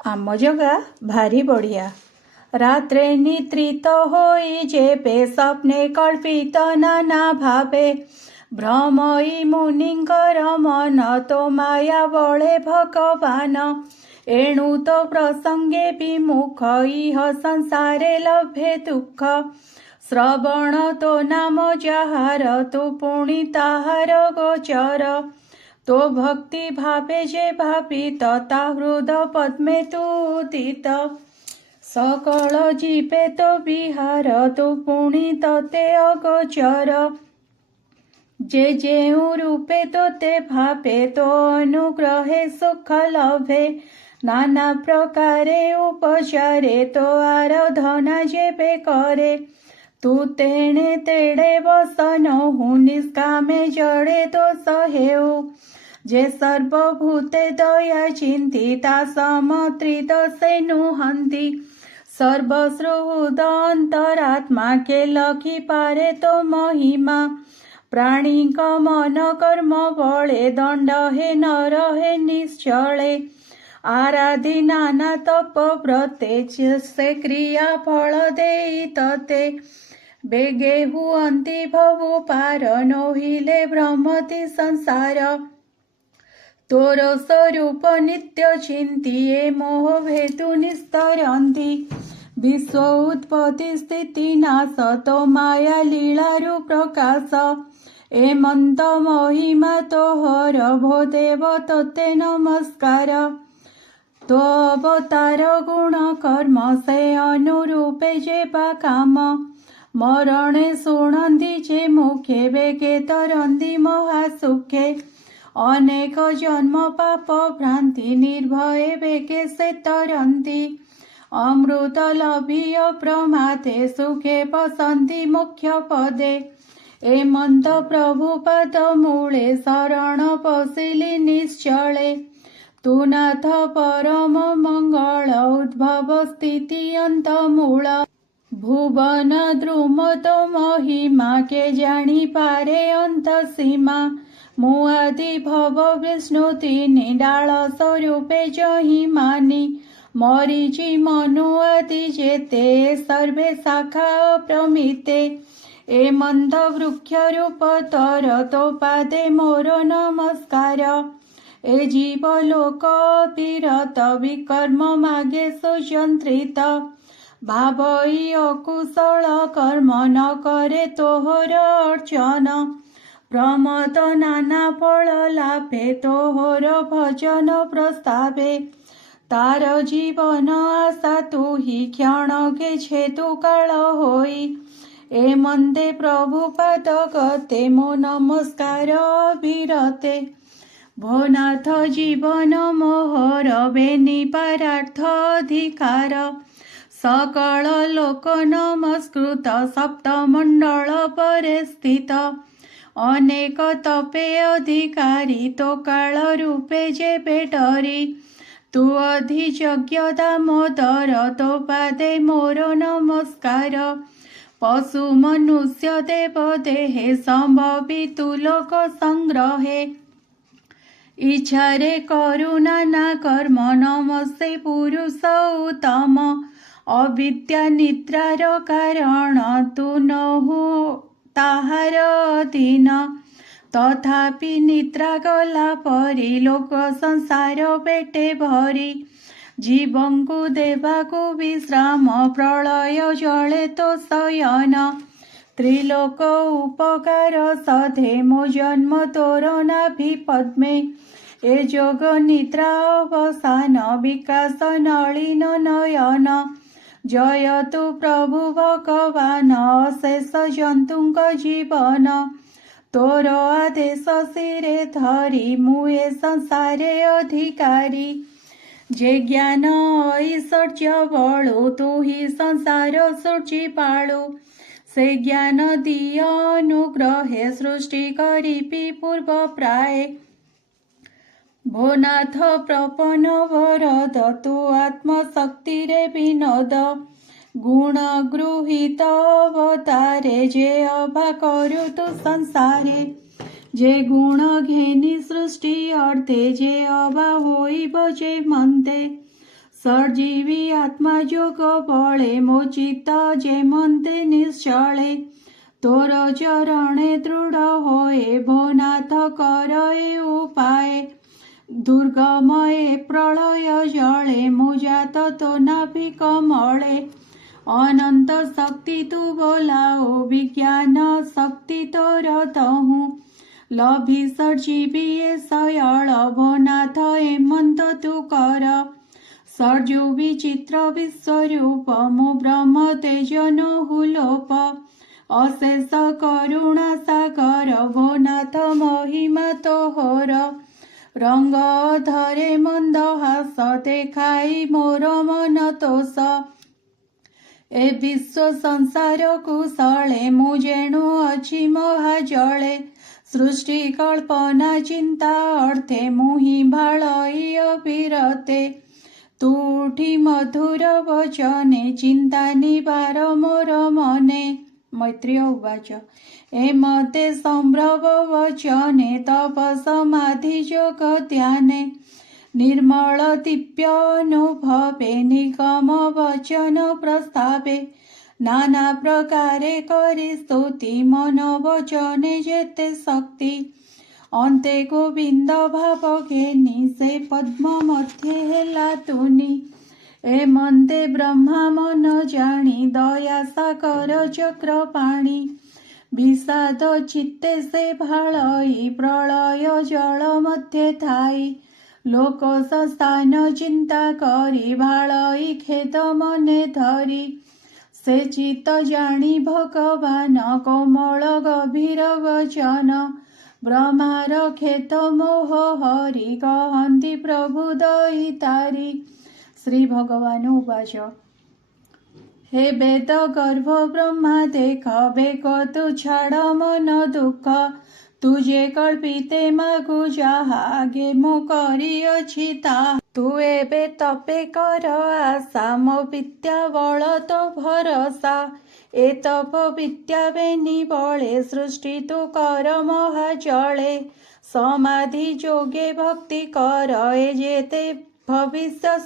आम जगा भारी बढ़िया। रात्रे निद्रित होई जेपे स्वप्ने कल्पित नाना भावे भ्रमई मुनिंकर मन तो माया बळे भगवान एणु तो प्रसंगे विमुख इह संसारे लभे दुःख श्रवण तो नाम जाहार तो पुणी ताहार गोचर तो भक्ति भावे जे भावित ता हृद पद्मे तू उदित सकल जीवे तो विहार तो पुणी तते अगोचर जे जेऊ रूपे तो ते भावे तो अनुग्रहे सुख लभे नाना प्रकारे उपचारे तो आराधना जेबे करे तू तेणे तेड़े वसन हूँ निष्कामे जड़े तो सहेऊ जे सर्वभूते दया चिंतिता समत्रित से नुहंती सर्वश्रुद अंतरात्मा के लखी पारे तो महिमा प्राणी का मन कर्म बळे दंड हे न रहे निश्चले आराधि नाना तप व्रते से क्रिया फल देई तते बेगे हुअंती भवु पार नोहिले भ्रमति संसार तोर स्वरूप नित्य चिंतिये मोह भेतु निस्तरंती विश्व उत्पत्ति स्थिति नाश तो माया लीलारु प्रकाश एमंत महिमा तो हर भो देव तोते नमस्कार तो अवतार गुण कर्म से अनुरूपे जे काम मरणे शुणंती जे मुखे बेगे तरंती महासुखे अनेक जन्म पाप भ्रांति निर्भये बेगे से तरंती अमृत लभीय प्रमाते सुखे पसंती मुख्य पदे एमंत प्रभु पद मूले शरण पशिली निश्चले तू नाथ परम मंगल उद्भव स्थिति अंत मूल भुवन द्रुम तो महिमा के जानी पारे अंत सीमा मुआदि भव विष्णु तीनि डाल स्वरूपे जही मानी मरीचि मनु आदि जेते सर्वे शाखा प्रमिते ए मंद वृक्ष रूप तर तो पादे मोर नमस्कार ए जीव लोक विरत विकर्म मागे सुयंत्रित भावई अकुशल कर्म न करे तोहर अर्चन प्रमद नाना फल लाभे तोहर भजन प्रस्तावे तार जीवन आशा तू ही क्षण गे छेदु काल होई ए मंदे प्रभु पाद गते मो नमस्कार विरते भोनाथ जीवन मोहर बेनी परार्थ अधिकार सकल लोक नमस्कृत सप्तमंडल परे स्थित अनेक तपे अधिकारी तो काल रूपे जे बेडरी तू अधियज्ञ दामोदर तो पादे मोर नमस्कार पशु मनुष्य देव देहे संभवी तू लोक संग्रहे इच्छारे करुणा ना कर्म नमस्ते पुरुष उत्तम अविद्या निद्रार कारण तू नहु ताहार अधीन तथापि निद्रा गला परी लोक संसार पेटे भरी जीवंकु देवाकु विश्राम प्रलय जले तो शयन त्रिलोक उपकार सधे मो जन्म तोर नाभि पद्मे ए जोग निद्रा अवसान विकास नलिन नयन जय तु प्रभु भगवान अशेष जंतुंक जीवन तोर आदेश शिरे धरी मुए संसारे अधिकारी जे ज्ञान ऐश्वर्य बळु तू ही संसार सूची पाळु से ज्ञान दिय अनुग्रहे सृष्टि करिपि पूर्व प्राय भोनाथ प्रपन वरद तू आत्मशक्ति रे विनोद गुण गृहीत अवतारे जे अभा करु तू संसारे जे गुण घेनी सृष्टि अर्थे जे अभा होइब जे मंते સર્જીવી આત્મા જોગ બળે મોચિત જેમંતે નિશ્ચળે તોર ચરણે દૃઢ હોય ભોનાથ કર એ ઉપાય દુર્ગમએ પ્રળય જળે મુજાત તો નાભી કમળે અનંત શક્તિ તું બોલાવો વિજ્ઞાન શક્તિ તોરત હું લભી સર્જીવીએ સયળ ભોનાથ હેમંત તું કર સર્જુ વિચિત્ર વિશ્વરૂપમુ બ્રહ્મ તેજનો હુલોપ અશેષ કરુણા સાગર ભોનાથ મહિમા તોહર રંગ ધરે મંદ હાસ દેખાઈ મોર મન તોષ એ વિશ્વ સંસાર કુશળે મુજેણુ અછી મહાજળે સૃષ્ટિ કલ્પના ચિંતા અર્થે મુહી ભાળઈ અવિરતે તૂઠી મધુર વચને ચિંતા નિવાર મોર મને મૈત્રીય ઉવાચ એમ તે સંભ્રવ વચને તપ સમાધિ જોગ ધ્યાને નિર્મળ દિવ્ય અનુભવે નિગમ વચન પ્રસ્તાવે નાના પ્રકારે કરી સ્તુતિ મન વચને જેતે શક્તિ અંતે ગોવિંદ ભાવ ઘેની સે પદ્મ મધ્યે હેલા તુની એ મંતે બ્રહ્મા મન જાણી દયા સાગર ચક્ર પાણી વિષાદ ચિત્તે સે ભાળઈ પ્રળય જળ મધ્યે થાય લોકો સંસ્થાન ચિંતા કરી ભાળઈ ખેત મને ધરી સે ચિત્ત જાણી ભગવાન કોમળ ગભીર વચન બ્રહ્માર ખેત મોહ હરી કહંતી પ્રભુ દઈ તારી શ્રી ભગવાન ઉવાચ હે વેદ ગર્ભ બ્રહ્મા દેખ બેક તું છાડ મન દુઃખ તુજે કલ્પિતે માગુ જાહાગે મો કરી અછી તા તું એબે તપે કર આશા મો વિદ્યા વળ તો ભરસા એ તપ વિદ્યા બેની બળે સૃષ્ટિ તું કર મહાજળે સમાધિ જોગે ભક્તિ કર એ જે તે ભવિષ્ય